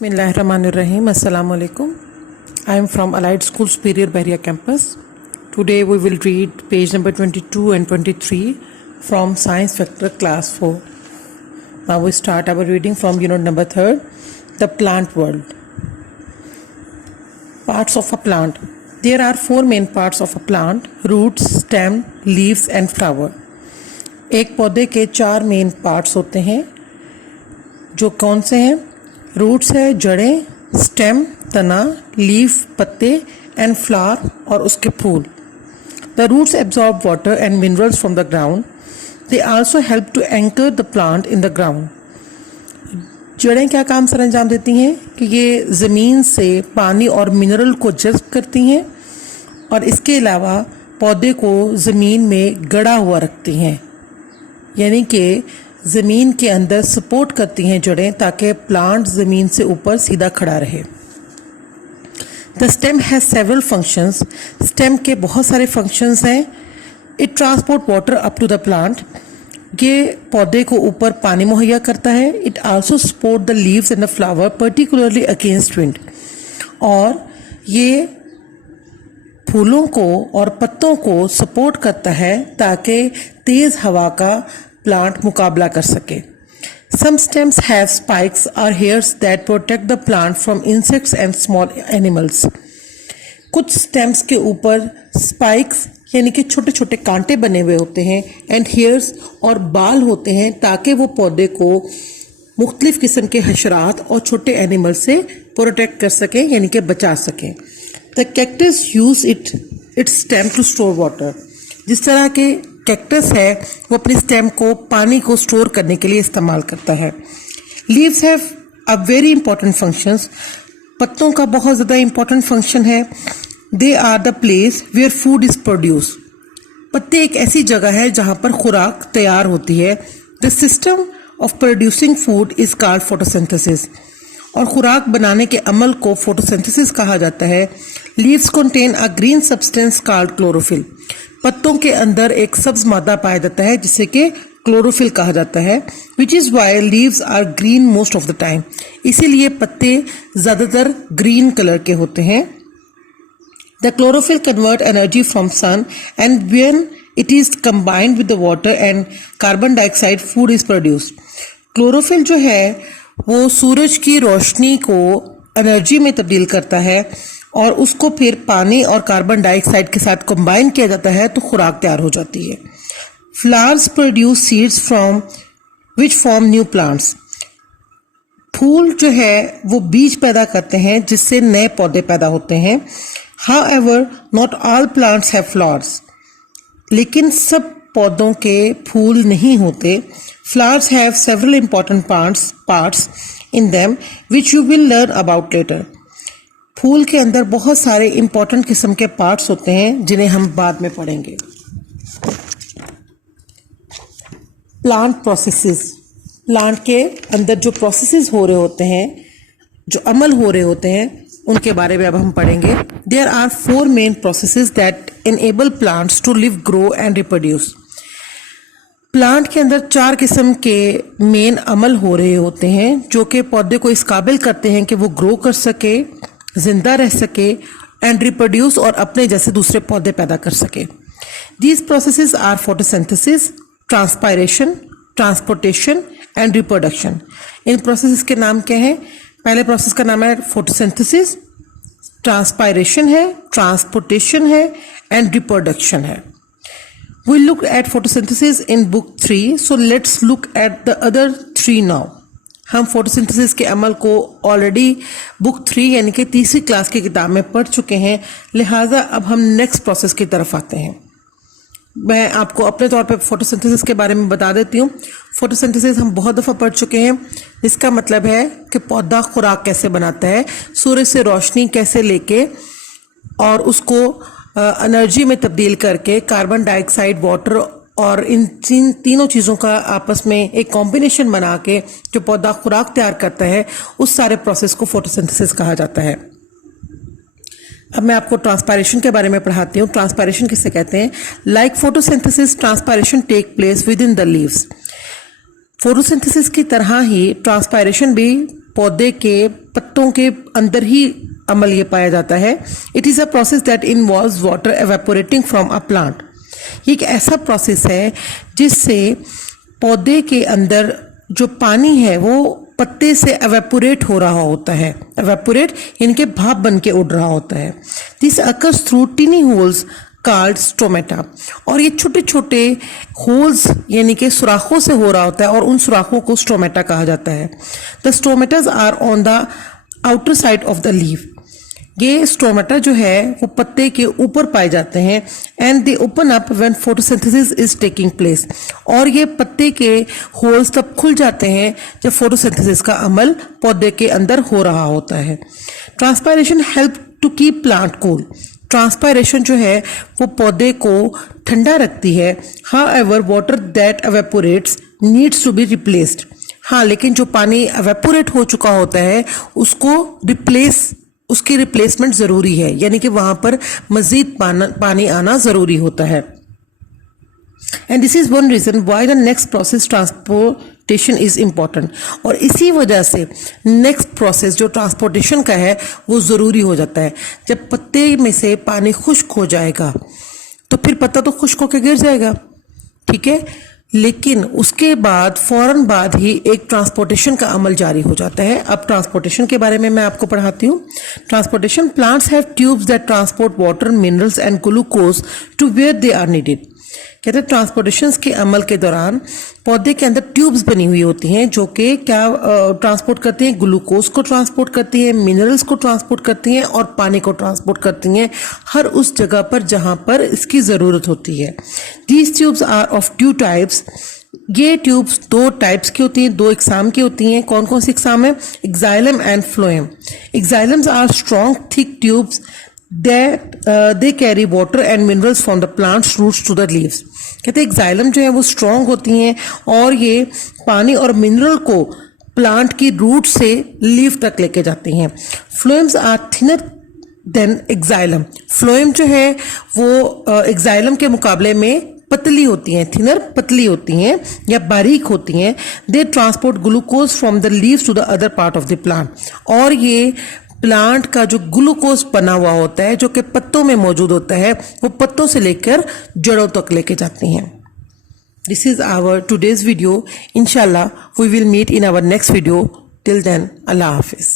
Bismillahirrahmanirrahim. Assalamu alaikum. I am from Allied School Superior Bahria campus. Today we will read page number 22 and 23 from Science Vector class 4. Now we start our reading from unit number 3, the plant world. Parts of a plant. There are 4 main parts of a plant: roots, stem, leaves and flower. एक पौधे के 4 main parts होते हैं, जो कौन से हैं? Roots है जड़ें, स्टेम तना, लीफ पत्ते एंड फ्लावर और उसके फूल. The roots absorb water and minerals from the ground. They also help to anchor the plant in the ground. जड़ें क्या काम सर अंजाम देती हैं कि ये ज़मीन से पानी और मिनरल को जज़्ब करती हैं और इसके अलावा पौधे को ज़मीन में गड़ा हुआ रखती हैं, यानी कि ज़मीन के अंदर सपोर्ट करती हैं जड़ें, ताकि प्लांट ज़मीन से ऊपर सीधा खड़ा रहे. The stem has several functions. Stem के बहुत सारे फंक्शंस हैं. It transport water up to the plant. ये पौधे को ऊपर पानी मुहैया करता है. It also support the leaves and the flower particularly against wind. और ये फूलों को और पत्तों को सपोर्ट करता है ताकि तेज़ हवा का प्लांट मुकाबला कर सके. Some stems have spikes or hairs that protect the plant from insects and small animals. कुछ स्टेम्स के ऊपर स्पाइक्स यानी कि छोटे छोटे कांटे बने हुए होते हैं एंड हेयर्स और बाल होते हैं, ताकि वो पौधे को मुख्तलिफ किस्म के हशरात और छोटे एनिमल से प्रोटेक्ट कर सकें, यानी कि बचा सकें. The cactus use its stem to store water. जिस तरह के कैक्टस है वो अपने स्टेम को पानी को स्टोर करने के लिए इस्तेमाल करता है. Leaves have a very important functions. पत्तों का बहुत ज़्यादा इंपॉर्टेंट फंक्शन है. They are the place where food is produce. पत्ते एक ऐसी जगह है जहाँ पर खुराक तैयार होती है. The system of producing food is called photosynthesis. और खुराक बनाने के अमल को फोटोसिंथेसिस कहा जाता है. Leaves contain a green substance called chlorophyll. पत्तों के अंदर एक सब्ज मादा पाया जाता है जिसे कि क्लोरोफिल कहा जाता है. Which is why leaves are green most of the time. इसीलिए पत्ते ज़्यादातर ग्रीन कलर के होते हैं. The chlorophyll convert energy from sun and when it is combined with the water and carbon dioxide food is produce. Chlorophyll जो है वो सूरज की रोशनी को एनर्जी में तब्दील करता है और उसको फिर पानी और कार्बन डाइऑक्साइड के साथ कंबाइन किया जाता है तो खुराक तैयार हो जाती है. Flowers produce seeds from which form new plants. फूल जो है वो बीज पैदा करते हैं जिससे नए पौधे पैदा होते हैं. However not all plants have flowers. लेकिन सब पौधों के फूल नहीं होते. Flowers have several important parts in them which you will learn about later. फूल के अंदर बहुत सारे इंपॉर्टेंट किस्म के पार्ट्स होते हैं जिन्हें हम बाद में पढ़ेंगे. Plant processes. प्लांट के अंदर जो प्रोसेसेस हो रहे होते हैं, जो अमल हो रहे होते हैं, उनके बारे में अब हम पढ़ेंगे. There are 4 main processes that enable plants to live, grow and reproduce. Plant के अंदर 4 किस्म के मेन अमल हो रहे होते हैं जो कि पौधे को इस काबिल करते हैं कि वो ग्रो कर सके, जिंदा रह सके एंड रिप्रोड्यूस और अपने जैसे दूसरे पौधे पैदा कर सके. These processes are photosynthesis, transpiration, transportation and reproduction. इन प्रोसेसेस के नाम क्या हैं? पहले प्रोसेस का नाम है फोटोसिंथेसिस, ट्रांसपायरेशन है, ट्रांसपोर्टेशन है एंड रिप्रोडक्शन है. We looked at photosynthesis in book 3, so let's look at the other 3 now. हम फोटोसिंथेसिस के अमल को ऑलरेडी बुक 3 यानी कि तीसरी क्लास की किताब में पढ़ चुके हैं, लिहाजा अब हम नेक्स्ट प्रोसेस की तरफ आते हैं. मैं आपको अपने तौर पे फोटोसिंथेसिस के बारे में बता देती हूँ. फोटोसिंथेसिस हम बहुत दफ़ा पढ़ चुके हैं. इसका मतलब है कि पौधा खुराक कैसे बनाता है, सूरज से रोशनी कैसे लेके और उसको एनर्जी में तब्दील करके कार्बन डाइऑक्साइड, वाटर और इन तीनों चीज़ों का आपस में एक कॉम्बिनेशन बना के जो पौधा खुराक तैयार करता है, उस सारे प्रोसेस को फोटोसिंथेसिस कहा जाता है. अब मैं आपको ट्रांसपायरेशन के बारे में पढ़ाती हूँ. ट्रांसपायरेशन किसे कहते हैं? Like photosynthesis, transpiration take place within the leaves. Photosynthesis की तरह ही ट्रांसपायरेशन भी पौधे के पत्तों के अंदर ही अमल ये पाया जाता है। It is a process that involves water evaporating from a plant. ये एक ऐसा प्रोसेस है जिससे पौधे के अंदर जो पानी है वो पत्ते से एवेपोरेट हो रहा होता है। एवेपोरेट यानी कि भाप बन के उड़ रहा होता है। This occurs through टिनी holes called stomata. और ये छोटे छोटे होल्स यानी कि सुराखों से हो रहा होता है और उन सुराखों को स्टोमेटा कहा जाता है। The stomatas are on the outer side of the leaf. ये स्टोमेटा जो है वो पत्ते के ऊपर पाए जाते हैं। And they open up when photosynthesis is taking place. और ये पत्ते के होल्स तब खुल जाते हैं जब फोटोसिंथेसिस का अमल पौधे के अंदर हो रहा होता है। Transpiration help to keep plant cool. Transpiration जो है वो पौधे को ठंडा रखती है। However water that evaporates needs to be replaced. हाँ, लेकिन जो पानी एवेपोरेट हो चुका होता है उसकी रिप्लेसमेंट जरूरी है, यानी कि वहां पर मजीद पानी आना जरूरी होता है। And this is one reason why the next process transportation is important. और इसी वजह से नेक्स्ट प्रोसेस जो ट्रांसपोर्टेशन का है वो जरूरी हो जाता है। जब पत्ते में से पानी खुश्क हो जाएगा तो फिर पत्ता तो खुश्क होकर गिर जाएगा, ठीक है, लेकिन उसके बाद फौरन बाद ही एक ट्रांसपोर्टेशन का अमल जारी हो जाता है। अब ट्रांसपोर्टेशन के बारे में मैं आपको पढ़ाती हूँ। Transportation, plants have tubes that transport water, minerals and glucose to where they are needed. कहते हैं ट्रांसपोर्टेशन के अमल के दौरान पौधे के अंदर ट्यूब्स बनी हुई होती हैं जो कि क्या ट्रांसपोर्ट करती हैं, ग्लूकोज को ट्रांसपोर्ट करती हैं, मिनरल्स को ट्रांसपोर्ट करती हैं और पानी को ट्रांसपोर्ट करती हैं हर उस जगह पर जहां पर इसकी ज़रूरत होती है। These tubes are of two types. ये ट्यूब्स दो टाइप्स की होती हैं, दो इकसाम की होती हैं। कौन कौन सी इकसाम है? Xylem and phloem. Xylems are strong thick tubes they carry water and minerals from the plant's roots to the leaves। कहते हैं एक्साइलम जो है वो स्ट्रॉन्ग होती हैं और ये पानी और मिनरल को प्लांट की रूट से लीफ तक लेके जाती हैं। Phloems are thinner than xylem. Phloem जो है वो एक्साइलम के मुकाबले में पतली होती हैं, थिनर पतली होती हैं या बारीक होती हैं। They transport glucose from the leaves to the other part of the plant. और ये प्लांट का जो ग्लूकोज बना हुआ होता है जो कि पत्तों में मौजूद होता है वो पत्तों से लेकर जड़ों तक लेके जाती हैं। This is our today's video. इंशाल्लाह we will meet in our next video. Till then, अल्लाह हाफिज।